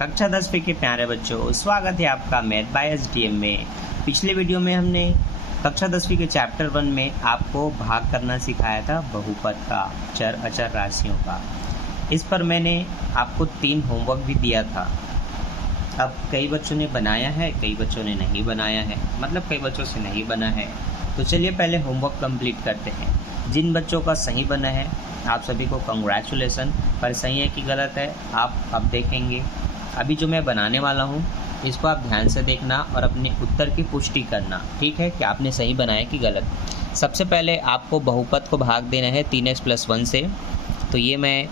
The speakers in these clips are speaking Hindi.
कक्षा 10वीं के प्यारे बच्चों, स्वागत है आपका मैथ बाय एसडीएम में। पिछले वीडियो में हमने कक्षा 10वीं के चैप्टर 1 में आपको भाग करना सिखाया था बहुपद का, चर अचर राशियों का। इस पर मैंने आपको 3 होमवर्क भी दिया था। अब कई बच्चों ने बनाया है, कई बच्चों ने नहीं बनाया है, मतलब कई बच्चों से नहीं बना है। तो चलिए पहले होमवर्क कंप्लीट करते हैं। जिन बच्चों का सही बना है आप सभी को कंग्रेचुलेसन, पर सही है कि गलत है आप अब देखेंगे। अभी जो मैं बनाने वाला हूँ इसको आप ध्यान से देखना और अपने उत्तर की पुष्टि करना, ठीक है, कि आपने सही बनाया कि गलत। सबसे पहले आपको बहुपद को भाग देना है 3x + 1 से। तो ये मैं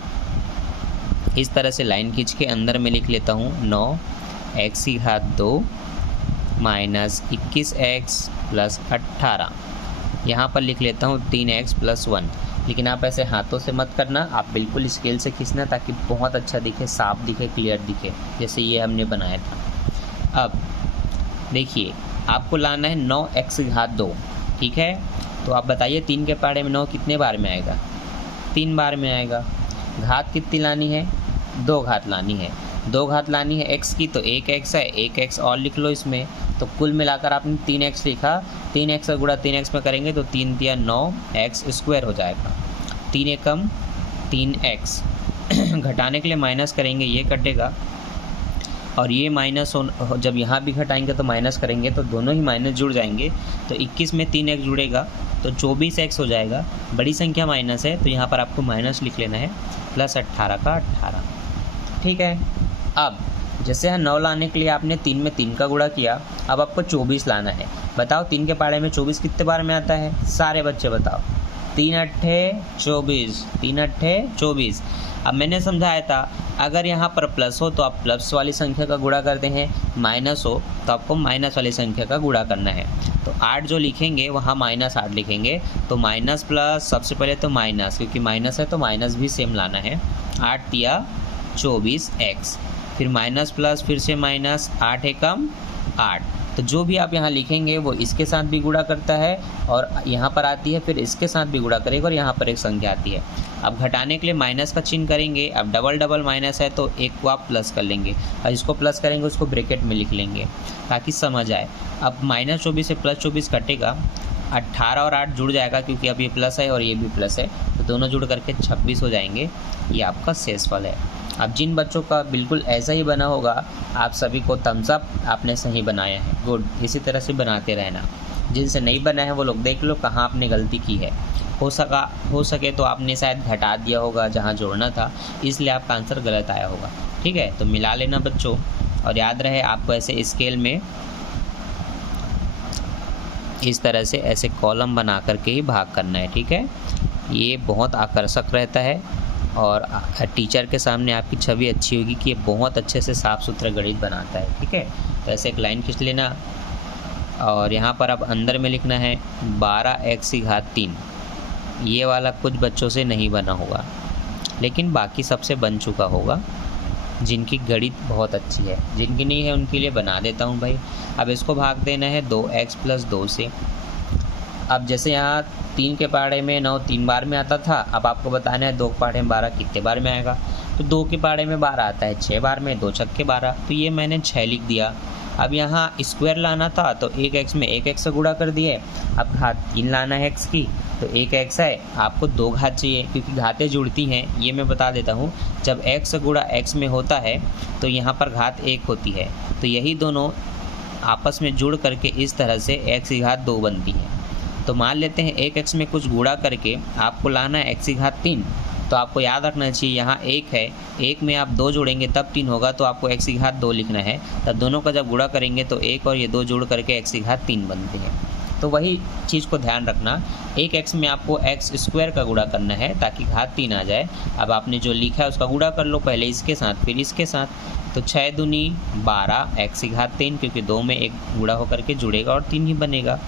इस तरह से लाइन खींच के अंदर में लिख लेता हूँ 9x² माइनस 21x + 18। यहाँ पर लिख लेता हूँ 3x + 1। लेकिन आप ऐसे हाथों से मत करना, आप बिल्कुल स्केल से खींचना ताकि बहुत अच्छा दिखे, साफ दिखे, क्लियर दिखे, जैसे ये हमने बनाया था। अब देखिए आपको लाना है 9x², ठीक है। तो आप बताइए 3 के पहाड़े में 9 कितने बार में आएगा? 3 बार में आएगा। घात कितनी लानी है? 2 घात लानी है। 2 घात लानी है x की, तो 1x है, 1x और लिख लो इसमें। तो कुल मिलाकर आपने 3x लिखा। 3x का गुणा 3x में करेंगे तो 3 × 9x² हो जाएगा। 3 एकम 3x घटाने के लिए माइनस करेंगे, ये कटेगा और ये माइनस जब यहाँ भी घटाएंगे तो माइनस करेंगे तो दोनों ही माइनस जुड़ जाएंगे। तो 21 में 3x जुड़ेगा तो 24x हो जाएगा। बड़ी संख्या माइनस है तो यहाँ पर आपको माइनस लिख लेना है, प्लस 18 का 18, ठीक है। अब जैसे यहाँ 9 लाने के लिए आपने 3 में 3 का गुणा किया, अब आपको 24 लाना है। बताओ 3 के पहाड़े में 24 कितने बार में आता है? सारे बच्चे बताओ। 3 × 8 = 24, 3 × 8 = 24। अब मैंने समझाया था अगर यहाँ पर प्लस हो तो आप प्लस वाली संख्या का गुणा करते हैं, माइनस हो तो आपको माइनस वाली संख्या का गुणा करना है। तो 8 जो लिखेंगे वहाँ -8 लिखेंगे। तो माइनस प्लस, सबसे पहले तो माइनस, क्योंकि माइनस है तो माइनस भी सेम लाना है। 8 × 24x, फिर माइनस प्लस, फिर से माइनस, 8 एकम 8। तो जो भी आप यहाँ लिखेंगे वो इसके साथ भी गुणा करता है और यहाँ पर आती है, फिर इसके साथ भी गुणा करेगा और यहाँ पर एक संख्या आती है। अब घटाने के लिए माइनस का चिन्ह करेंगे। अब डबल डबल माइनस है तो एक को आप प्लस कर लेंगे और इसको प्लस करेंगे, उसको ब्रैकेट में लिख लेंगे ताकि समझ आए। अब -24 से +24 कटेगा, 18 और 8 जुड़ जाएगा क्योंकि अब ये प्लस है और ये भी प्लस है, तो दोनों जुड़ करके 26 हो जाएंगे। ये आपका शेषफल है। अब जिन बच्चों का बिल्कुल ऐसा ही बना होगा आप सभी को थम्स अप, आपने सही बनाया है, गुड। इसी तरह से बनाते रहना। जिनसे नहीं बना है वो लोग देख लो कहाँ आपने गलती की है। हो सके तो आपने शायद घटा दिया होगा जहाँ जोड़ना था, इसलिए आपका आंसर गलत आया होगा, ठीक है। तो मिला लेना बच्चों, और याद रहे आपको ऐसे स्केल में इस तरह से ऐसे कॉलम बना करके ही भाग करना है, ठीक है। ये बहुत आकर्षक रहता है और टीचर के सामने आपकी छवि अच्छी होगी कि ये बहुत अच्छे से साफ़ सुथरा गणित बनाता है, ठीक है। तो ऐसे एक लाइन खींच लेना और यहाँ पर अब अंदर में लिखना है 12x³ ये वाला कुछ बच्चों से नहीं बना होगा, लेकिन बाकी सबसे बन चुका होगा जिनकी गणित बहुत अच्छी है। जिनकी नहीं है उनके लिए बना देता हूँ भाई। अब इसको भाग देना है 2x + 2 से। अब जैसे यहाँ 3 के पहाड़े में 9 3 बार में आता था, अब आपको बताना है 2 के पहाड़े में 12 कितने बार में आएगा। तो 2 के पहाड़े में 12 आता है 6 बार में, 2 छक्के 12, तो ये मैंने 6 लिख दिया। अब यहाँ स्क्वायर लाना था तो 1x में 1x से गुणा कर दिए। अब घात 3 लाना है x की, तो 1x है, आपको 2 घात चाहिए क्योंकि घातें जुड़ती हैं। ये मैं बता देता हूँ, जब x गुणा x में होता है तो यहाँ पर घात 1 होती है, तो यही दोनों आपस में जुड़ करके इस तरह से x² बनती है। तो मान लेते हैं 1x में कुछ गुणा करके आपको लाना है x3, तो आपको याद रखना चाहिए यहाँ 1 है, 1 में आप 2 जोड़ेंगे तब 3 होगा, तो आपको x2 लिखना है। तब दोनों का जब गुणा करेंगे तो 1 और ये 2 जोड़ करके x3 बनते हैं। तो वही चीज़ को ध्यान रखना, 1x में आपको x² का गुणा करना है ताकि घात 3 आ जाए। अब आपने जो लिखा है उसका गुणा कर लो, पहले इसके साथ फिर इसके साथ। तो 6 दूनी 12 x3, क्योंकि 2 में 1 गुणा होकर के जुड़ेगा और 3 ही बनेगा।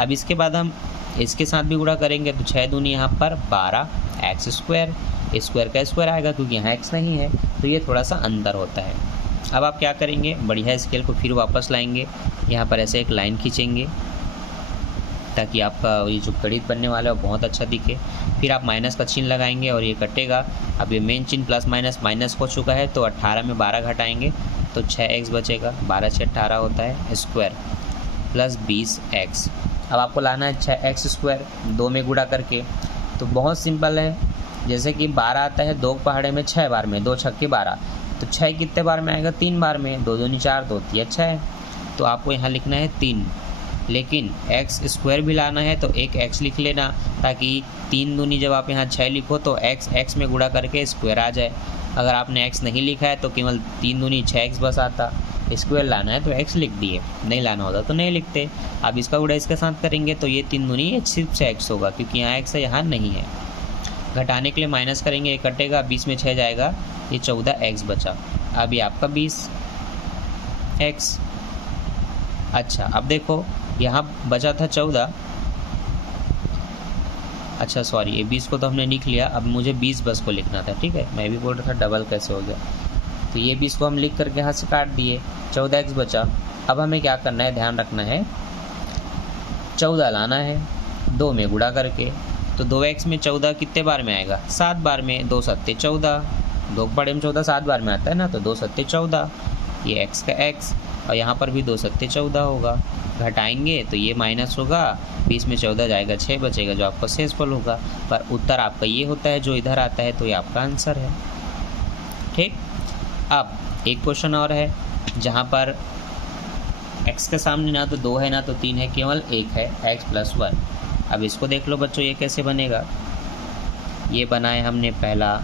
अब इसके बाद हम इसके साथ भी गुणा करेंगे तो 6 दूनी यहाँ पर 12 x², स्क्वायर का स्क्वायर आएगा क्योंकि यहाँ x नहीं है, तो ये थोड़ा सा अंदर होता है। अब आप क्या करेंगे, बढ़िया स्केल को फिर वापस लाएंगे, यहाँ पर ऐसे एक लाइन खींचेंगे ताकि आपका ये जो गणित बनने वाला है वो बहुत अच्छा दिखे। फिर आप माइनस का चिन्ह लगाएंगे और ये कटेगा। अब ये मेन चिन्ह प्लस माइनस हो चुका है, तो 18 में 12 घटाएंगे तो 6x बचेगा, 12 6 18 होता है स्क्वायर प्लस 20x। अब आपको लाना है 6x स्क्वायर 2 में गुणा करके, तो बहुत सिंपल है। जैसे कि 12 आता है 2 पहाड़े में 6 बार में, 2 छक्के 12, तो 6 कितने बार में आएगा? 3 बार में, 2 दूनी 4, 2 तिया 6, तो आपको यहाँ लिखना है 3। लेकिन x स्क्वायर भी लाना है तो एक x लिख लेना, ताकि 3 दूनी जब आप यहाँ 6 लिखो तो x में गुणा करके स्क्वायर आ जाए। अगर आपने x नहीं लिखा है तो केवल 3 दूनी 6x बस आता, स्क्वायर लाना है तो x लिख दिए, नहीं लाना होता तो नहीं लिखते। अब इसका गुणा इसके साथ करेंगे तो ये 3 दूनी ये सिर्फ 6x होगा, क्योंकि यहाँ x है यहाँ नहीं है। घटाने के लिए माइनस करेंगे, ये कटेगा, 20 में 6 जाएगा, ये 14x बचा। अब ये आपका 20x। अच्छा अब देखो यहाँ बचा था 14, अच्छा सॉरी ये 20 को तो हमने लिख लिया, अब मुझे 20 बस को लिखना था, ठीक है। मैं भी बोल रहा था डबल कैसे हो गया, तो ये 20 को हम लिख करके यहाँ से काट दिए, 14x बचा। अब हमें क्या करना है, ध्यान रखना है, 14 लाना है 2 में गुणा करके, तो 2x में 14 कितने बार में आएगा? 7 बार में, 2 सत्ते 14, 2 पड़े में 14 7 बार में आता है ना, तो 2 सत्ते 14, ये x का x, और यहाँ पर भी 2 सत्ते 14 होगा। घटाएंगे तो ये माइनस होगा, 20 में 14 जाएगा, 6 बचेगा जो आपका शेषफल होगा। पर उत्तर आपका ये होता है जो इधर आता है, तो ये आपका आंसर है, ठीक। अब एक क्वेश्चन और है जहाँ पर x के सामने ना तो 2 है ना तो 3 है, केवल 1 है, x + 1। अब इसको देख लो बच्चों, ये कैसे बनेगा। ये बनाए हमने पहला,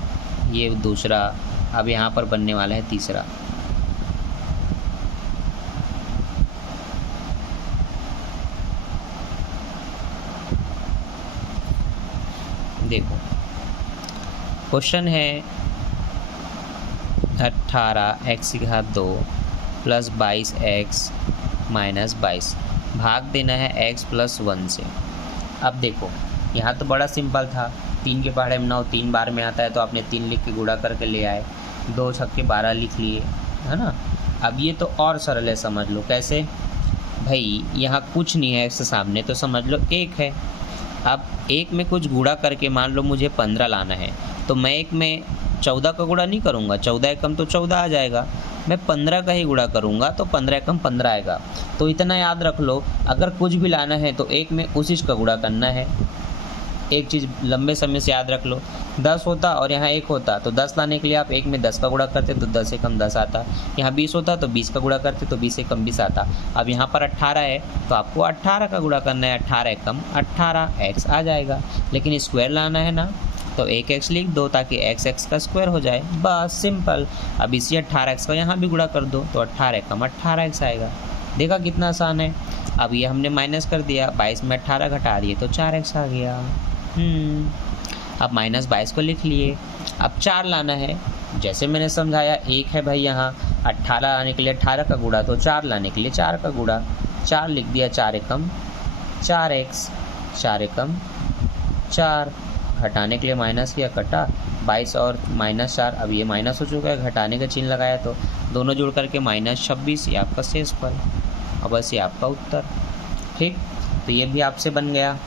ये दूसरा, अब यहाँ पर बनने वाला है तीसरा। देखो क्वेश्चन है 18x² प्लस 22x माइनस 22, भाग देना है x + 1 से। अब देखो यहाँ तो बड़ा सिंपल था, 3 के पहाड़े में 9 3 बार में आता है, तो आपने 3 लिख के गुणा करके ले आए, 2 छक्के 12 लिख लिए, है ना। अब ये तो और सरल है, समझ लो कैसे। भाई यहाँ कुछ नहीं है इसके सामने, तो समझ लो 1 है। अब 1 में कुछ गुणा करके मान लो मुझे 15 लाना है, तो मैं 1 में 14 का गुणा नहीं करूँगा, 14 एकम तो 14 आ जाएगा, मैं 15 का ही गुणा करूँगा, तो 15 एकम 15 आएगा। तो इतना याद रख लो, अगर कुछ भी लाना है तो 1 में उसी का गुणा करना है। एक चीज़ लंबे समय से याद रख लो, 10 होता और यहाँ 1 होता, तो 10 लाने के लिए आप 1 में 10 का गुणा करते तो 10 एकम 10 आता। यहाँ 20 होता तो 20 का गुणा करते तो 20 एकम 20 आता। अब यहाँ पर 18 है तो आपको 18 का गुणा करना है, 18 एकम 18x आ जाएगा। लेकिन स्क्वायर लाना है ना, तो 1x लिख दो ताकि x का स्क्वायर हो जाए, बस सिंपल। अब इसी 18x का यहाँ भी गुणा कर दो तो 18 एकम 18x आएगा। देखा कितना आसान है। अब ये हमने माइनस कर दिया, 22 में 18 घटा दिए तो 4x आ गया। अब माइनस 22 को लिख लिए। अब 4 लाना है, जैसे मैंने समझाया, 1 है भाई यहाँ, 18 लाने के लिए 18 का गुणा, तो 4 लाने के लिए 4 का गुणा, 4 लिख दिया, 4 एकम 4x, 4 एकम 4। घटाने के लिए माइनस किया, कटा, 22 और -4, अब ये माइनस हो चुका है, घटाने का चिन्ह लगाया तो दोनों जुड़ करके -26, ये आपका शेषफल, और बस ये आपका उत्तर, ठीक। तो ये भी आपसे बन गया।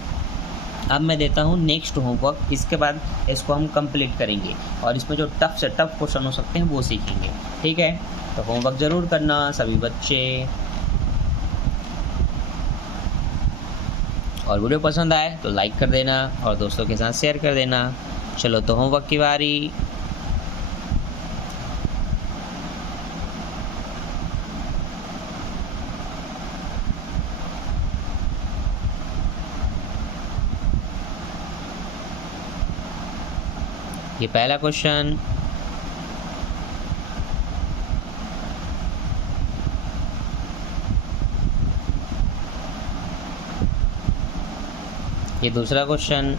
अब मैं देता हूँ नेक्स्ट होमवर्क, इसके बाद इसको हम कंप्लीट करेंगे और इसमें जो टफ से टफ क्वेश्चन हो सकते हैं वो सीखेंगे, ठीक है। तो होमवर्क ज़रूर करना सभी बच्चे, और वीडियो पसंद आए तो लाइक कर देना और दोस्तों के साथ शेयर कर देना। चलो तो होमवर्क की बारी। ये पहला क्वेश्चन, ये दूसरा क्वेश्चन,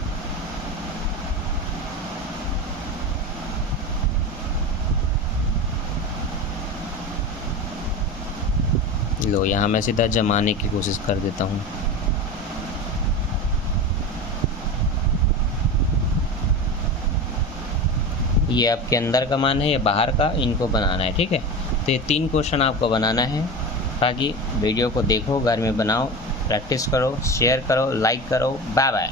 लो यहाँ मैं सीधा जमाने की कोशिश कर देता हूँ। ये आपके अंदर का मान है, ये बाहर का, इनको बनाना है, ठीक है। तो ये 3 क्वेश्चन आपको बनाना है, ताकि वीडियो को देखो, घर में बनाओ, प्रैक्टिस करो, शेयर करो, लाइक करो। Bye bye.